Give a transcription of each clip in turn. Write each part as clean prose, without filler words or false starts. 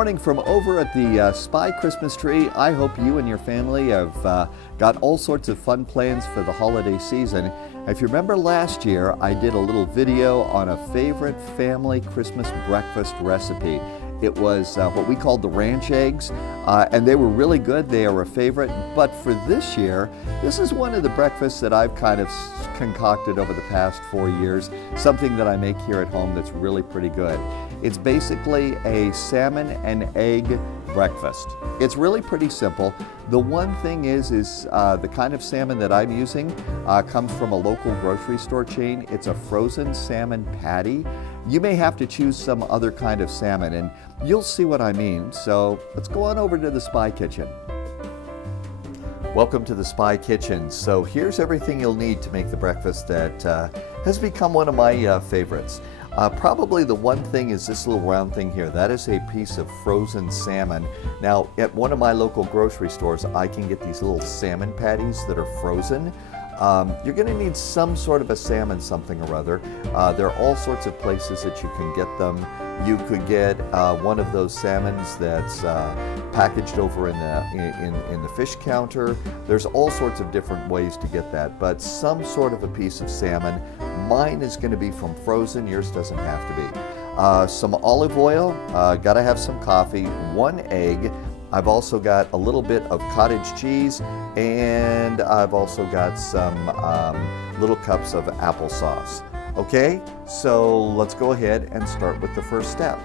morning from over at the Spy Christmas Tree. I hope you and your family have got all sorts of fun plans for the holiday season. If you remember last year, I did a little video on a favorite family Christmas breakfast recipe. It was what we called the ranch eggs, and they were really good. They are a favorite. But for this year, this is one of the breakfasts that I've kind of concocted over the past 4 years, something that I make here at home that's really pretty good. It's basically a salmon and egg breakfast. It's really pretty simple. The one thing is the kind of salmon that I'm using comes from a local grocery store chain. It's a frozen salmon patty. You may have to choose some other kind of salmon, and you'll see what I mean. So let's go on over to the Spy Kitchen. Welcome to the Spy Kitchen. So here's everything you'll need to make the breakfast that has become one of my favorites. Probably the one thing is this little round thing here. That is a piece of frozen salmon. Now, at one of my local grocery stores, I can get these little salmon patties that are frozen. You're going to need some sort of a salmon something or other. There are all sorts of places that you can get them. You could get one of those salmons that's packaged over in the fish counter. There's all sorts of different ways to get that, but some sort of a piece of salmon. Mine is going to be from frozen. Yours doesn't have to be. Some olive oil. Gotta have some coffee. 1 egg. I've also got a little bit of cottage cheese, and I've also got some little cups of applesauce. Okay, so let's go ahead and start with the first step.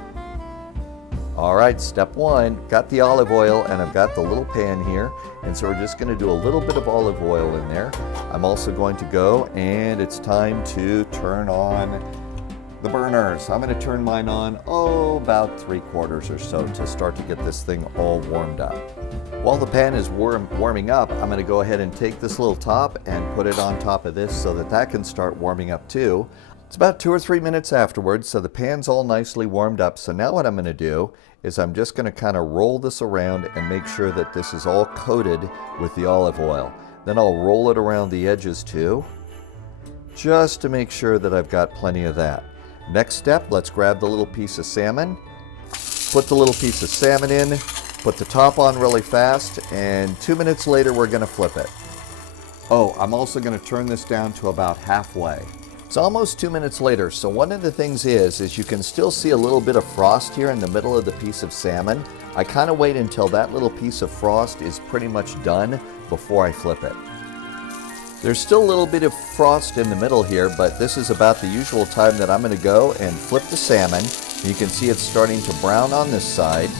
All right, step 1, got the olive oil, and I've got the little pan here, and so we're just going to do a little bit of olive oil in there. I'm also going to go, and it's time to turn on the burners. I'm going to turn mine on, about 3/4 or so to start to get this thing all warmed up. While the pan is warming up, I'm going to go ahead and take this little top and put it on top of this so that can start warming up too. It's about 2 or 3 minutes afterwards, so the pan's all nicely warmed up. So now what I'm going to do is I'm just going to kind of roll this around and make sure that this is all coated with the olive oil. Then I'll roll it around the edges too, just to make sure that I've got plenty of that. Next step, let's grab the little piece of salmon, put the little piece of salmon in, put the top on really fast, and 2 minutes later we're going to flip it. I'm also going to turn this down to about halfway. It's almost 2 minutes later, so one of the things is you can still see a little bit of frost here in the middle of the piece of salmon. I kind of wait until that little piece of frost is pretty much done before I flip it. There's still a little bit of frost in the middle here, but this is about the usual time that I'm going to go and flip the salmon. You can see it's starting to brown on this side.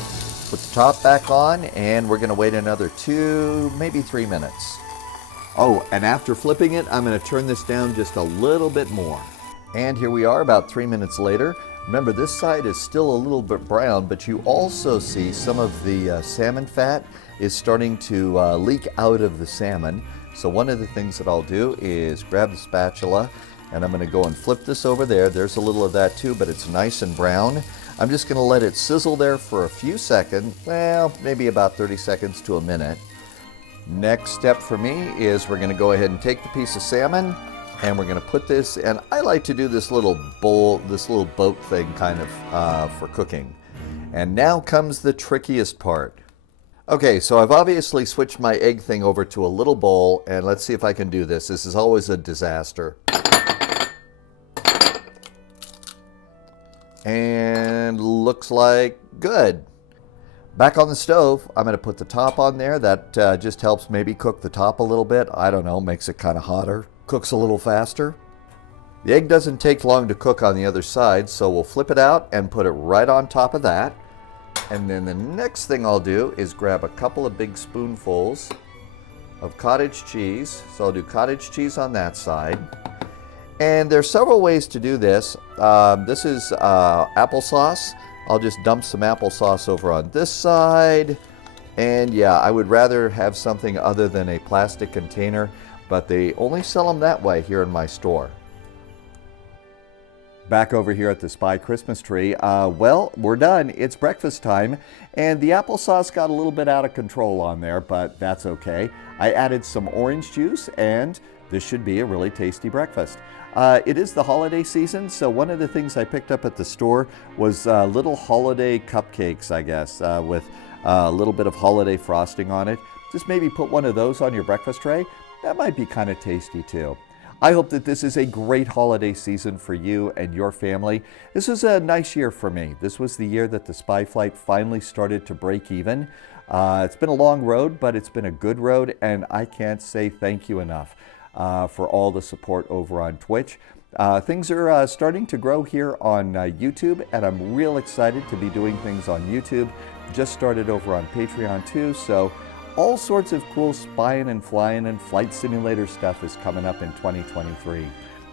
Put the top back on, and we're going to wait another 2, maybe 3 minutes. And after flipping it, I'm going to turn this down just a little bit more. And here we are about 3 minutes later. Remember, this side is still a little bit brown, but you also see some of the salmon fat is starting to leak out of the salmon. So one of the things that I'll do is grab the spatula, and I'm going to go and flip this over there. There's a little of that too, but it's nice and brown. I'm just going to let it sizzle there for a few seconds, maybe about 30 seconds to a minute. Next step for me is we're going to go ahead and take the piece of salmon, and we're going to put this, and I like to do this little bowl, this little boat thing kind of for cooking. And now comes the trickiest part. Okay, so I've obviously switched my egg thing over to a little bowl, and let's see if I can do this. This is always a disaster. And looks like good. Back on the stove, I'm going to put the top on there. That just helps maybe cook the top a little bit. I don't know, makes it kind of hotter, cooks a little faster. The egg doesn't take long to cook on the other side, so we'll flip it out and put it right on top of that. And then the next thing I'll do is grab a couple of big spoonfuls of cottage cheese. So I'll do cottage cheese on that side. And there's several ways to do this. This is applesauce. I'll just dump some applesauce over on this side. And yeah, I would rather have something other than a plastic container, but they only sell them that way here in my store. Back over here at the Spy Christmas Tree, well, we're done. It's breakfast time, and the applesauce got a little bit out of control on there, but that's okay. I added some orange juice and this should be a really tasty breakfast. It is the holiday season, so one of the things I picked up at the store was little holiday cupcakes, I guess, with a little bit of holiday frosting on it. Just maybe put one of those on your breakfast tray. That might be kind of tasty too. I hope that this is a great holiday season for you and your family. This was a nice year for me. This was the year that the Spy Flight finally started to break even. It's been a long road, but it's been a good road, and I can't say thank you enough for all the support over on Twitch. Things are starting to grow here on YouTube, and I'm real excited to be doing things on YouTube. Just started over on Patreon too, so all sorts of cool spying and flying and flight simulator stuff is coming up in 2023.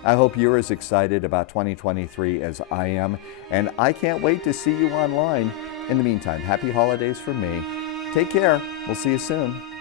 I hope you're as excited about 2023 as I am, and I can't wait to see you online. In the meantime, happy holidays from me. Take care. We'll see you soon.